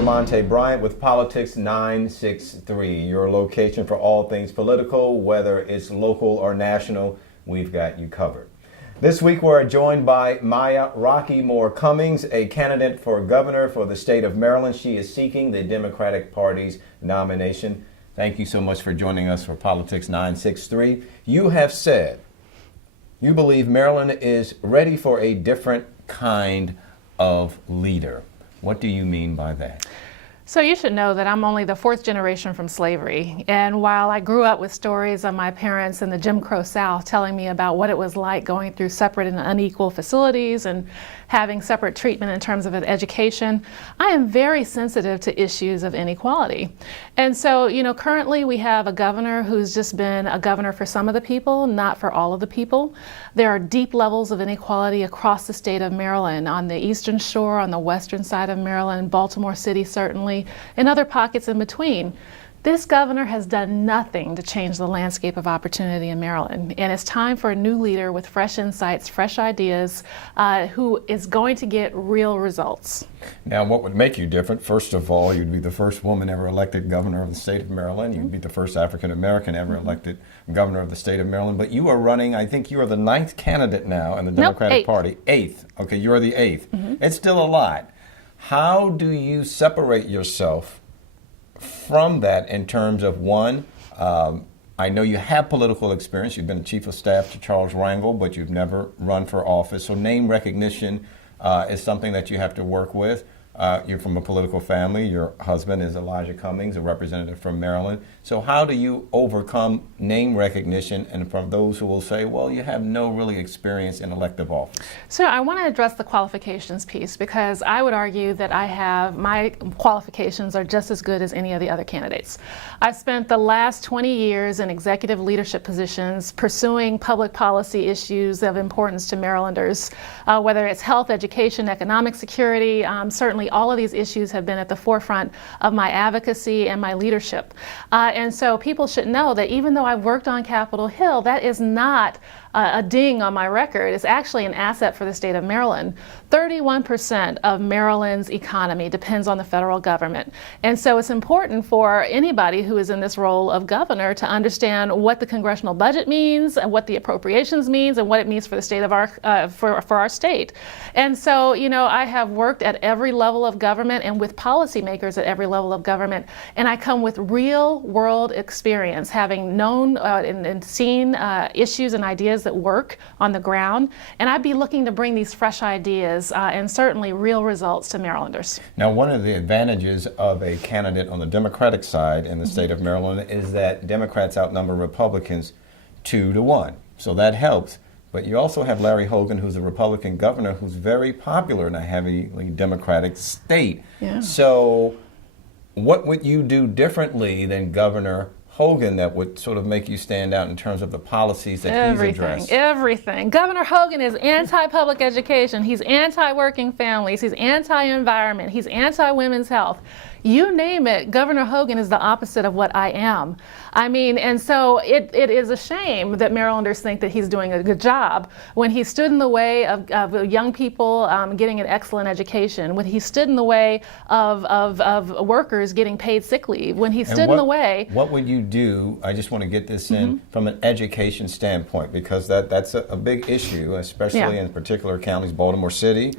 Lamonte Bryant with Politics 963, your location for all things political, whether it's local or national, we've got you covered. This week we're joined by Maya Rockeymoore Cummings, a candidate for governor for the state of Maryland. She is seeking the Democratic Party's nomination. Thank you so much for joining us for Politics 963. You have said you believe Maryland is ready for a different kind of leader. What do you mean by that? So you should know that I'm only the fourth generation from slavery. And while I grew up with stories of my parents in the Jim Crow South telling me about what it was like going through separate and unequal facilities and having separate treatment in terms of education, I am very sensitive to issues of inequality. And so, currently we have a governor who's just been a governor for some of the people, not for all of the people. There are deep levels of inequality across the state of Maryland, on the eastern shore, on the western side of Maryland, Baltimore City certainly, and other pockets in between. This governor has done nothing to change the landscape of opportunity in Maryland, and it's time for a new leader with fresh insights, fresh ideas, who is going to get real results. Now, what would make you different? First of all, you'd be the first woman ever elected governor of the state of Maryland. You'd be the first African American ever elected governor of the state of Maryland. But you are running, I think you are the 9th candidate now in the Democratic Party. 8th. Okay, you are the 8th. It's still a lot. How do you separate yourself from that in terms of, one, I know you have political experience. You've been chief of staff to Charles Rangel, but you've never run for office. So name recognition is something that you have to work with. You're from a political family. Your husband is Elijah Cummings, a representative from Maryland. So how do you overcome name recognition and from those who will say, well, you have no really experience in elective office? So I want to address the qualifications piece, because I would argue that my qualifications are just as good as any of the other candidates. I've spent the last 20 years in executive leadership positions pursuing public policy issues of importance to Marylanders, whether it's health, education, economic security. Certainly all of these issues have been at the forefront of my advocacy and my leadership. And so people should know that even though I've worked on Capitol Hill, that is not a ding on my record. It's actually an asset for the state of Maryland. 31% of Maryland's economy depends on the federal government. And so it's important for anybody who is in this role of governor to understand what the congressional budget means and what the appropriations means and what it means for the state of for our state. And so, I have worked at every level of government and with policymakers at every level of government. And I come with real world experience, having known and seen issues and ideas that work on the ground, and I'd be looking to bring these fresh ideas and certainly real results to Marylanders. Now, one of the advantages of a candidate on the Democratic side in the state of Maryland is that Democrats outnumber Republicans 2-1, so that helps. But you also have Larry Hogan, who's a Republican governor, who's very popular in a heavily Democratic state. Yeah. So what would you do differently than Governor Hogan that would sort of make you stand out in terms of the policies that he's addressed? Everything. Governor Hogan is anti-public education. He's anti-working families. He's anti-environment. He's anti-women's health. You name it, Governor Hogan is the opposite of what I am. And so it is a shame that Marylanders think that he's doing a good job when he stood in the way of young people getting an excellent education, when he stood in the way of workers getting paid sick leave, when he stood in the way. What would you do, I just want to get this in, from an education standpoint, because that's a big issue, especially in particular counties, Baltimore City,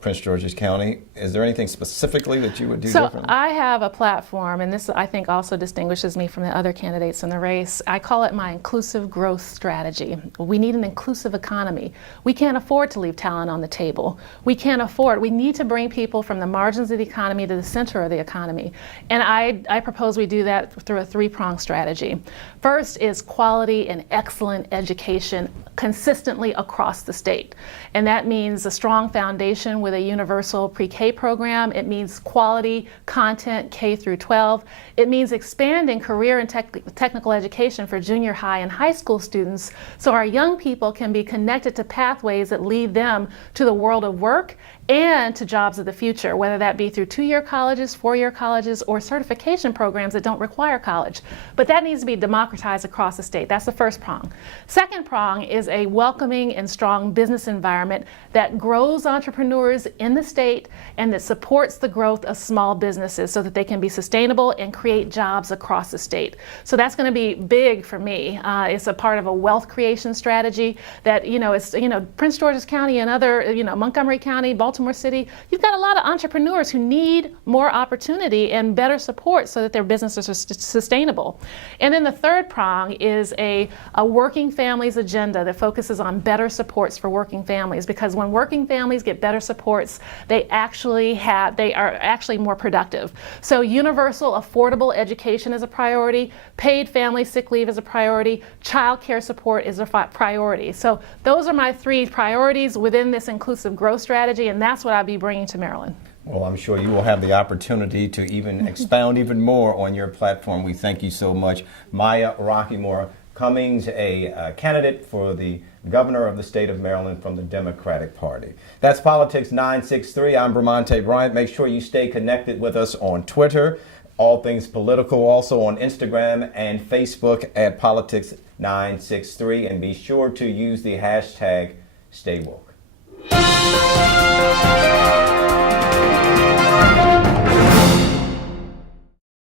Prince George's County. Is there anything specifically that you would do differently? I have a platform, and this I think also distinguishes me from the other candidates in the race. I call it my inclusive growth strategy. We need an inclusive economy. We can't afford to leave talent on the table. We need to bring people from the margins of the economy to the center of the economy. And I propose we do that through a 3-pronged strategy. First is quality and excellent education consistently across the state. And that means a strong foundation with a universal pre-K program. It means quality content K through 12. It means expanding career and technical education for junior high and high school students so our young people can be connected to pathways that lead them to the world of work and to jobs of the future, whether that be through 2-year colleges, 4-year colleges, or certification programs that don't require college. But that needs to be democratized across the state. That's the first prong. Second prong is a welcoming and strong business environment that grows entrepreneurs in the state and that supports the growth of small businesses so that they can be sustainable and create jobs across the state. So that's going to be big for me. It's a part of a wealth creation strategy that, it's, Prince George's County and other, Montgomery County, Baltimore City, you've got a lot of entrepreneurs who need more opportunity and better support so that their businesses are sustainable. And then the third prong is a working families agenda that focuses on better supports for working families, because when working families get better supports, they are actually more productive. So universal affordable education is a priority, paid family sick leave is a priority, child care support is a priority. So those are my 3 priorities within this inclusive growth strategy, and that's what I'll be bringing to Maryland. Well, I'm sure you will have the opportunity to even expound even more on your platform. We thank you so much. Maya Rockeymoore Cummings, a candidate for the governor of the state of Maryland from the Democratic Party. That's Politics 963. I'm Bramante Bryant. Make sure you stay connected with us on Twitter, All Things Political, also on Instagram and Facebook at Politics 963. And be sure to use the hashtag StayWoke.